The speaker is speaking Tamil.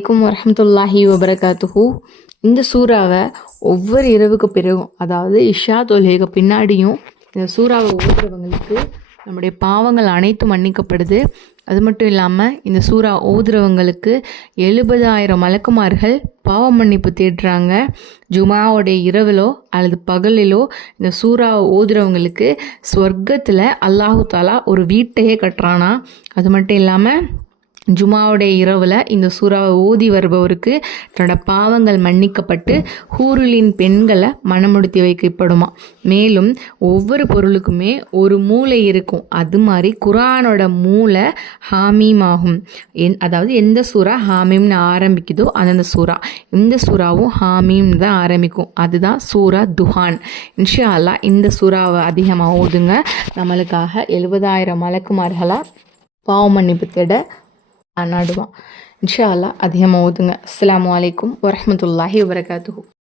அலைக்கும் வரஹ்மத்துல்லாஹி வபரகாத்துஹு. இந்த சூறாவை ஒவ்வொரு இரவுக்கு பிறகும், அதாவது இஷா தொழுகைக்கு பின்னாடியும் இந்த சூறாவை ஓதுறவங்களுக்கு நம்முடைய பாவங்கள் அனைத்தும் மன்னிக்கப்படுது. அது மட்டும் இல்லாமல் இந்த சூறா ஓதுறவங்களுக்கு 70,000 மலக்குமார்கள் பாவ மன்னிப்பு தேடுறாங்க. ஜுமாவோடைய இரவிலோ அல்லது பகலிலோ இந்த சூறாவை ஓதுறவங்களுக்கு சொர்க்கத்தில் அல்லாஹு தாலா ஒரு வீட்டையே கட்டுறானா. அது மட்டும் இல்லாமல் ஜுமாவுடைய இரவில் இந்த சூறாவை ஓதி வருபவருக்கு தன்னோட பாவங்கள் மன்னிக்கப்பட்டு ஹூருலின் பெண்களை மனமுடுத்தி வைக்கப்படுமா. மேலும் ஒவ்வொரு பொருளுக்குமே ஒரு மூளை இருக்கும். அது மாதிரி குர்ஆனோட மூளை ஹாமீம் ஆகும். அதாவது எந்த சூறா ஹாமீம்னு ஆரம்பிக்குதோ அந்தந்த சூறா, இந்த சூறாவும் ஹாமீம் தான் ஆரம்பிக்கும். அதுதான் சூரா துஹான். இன்ஷா அல்லாஹ் இந்த சூறாவை அதிகமாக ஓதுங்க. நம்மளுக்காக 70,000 மலக்குமார்களாக பாவ மன்னிப்பு தேட நாடுவான். இன்ஷா அல்லாஹ் அதிகமாக ஓதுங்க. அஸ்ஸலாமு அலைக்கும் வரஹ்மத்துல்லாஹி வபரகாத்துஹு.